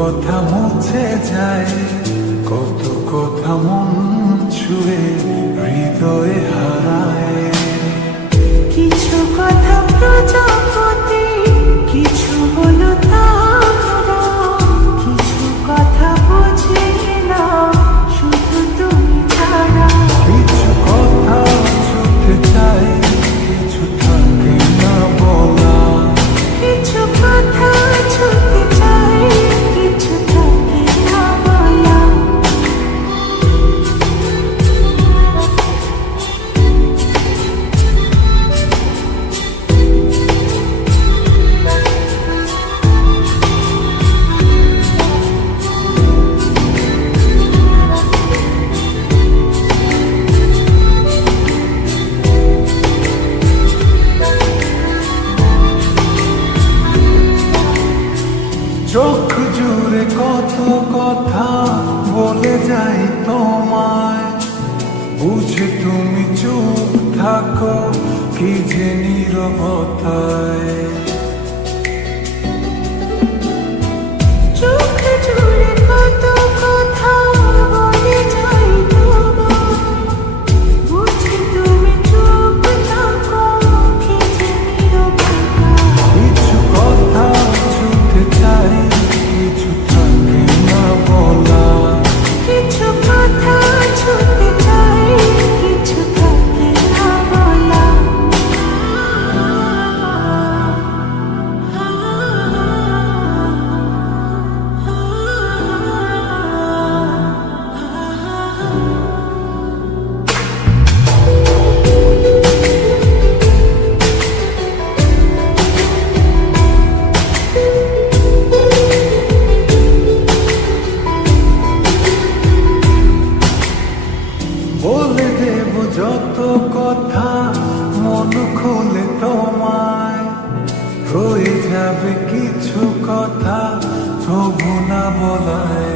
কথা মুছে যায় কত কথা মন ছুঁয়ে হৃদয়ে চোখ জুড়ে কত কথা বলে যাই তোমায়। বুঝে তুমি চুপ থাকো কি যে নীরবতায়। কথা মন খুলে তোমায়। রয়ে যাবে কিছু কথা তবু না বলায়।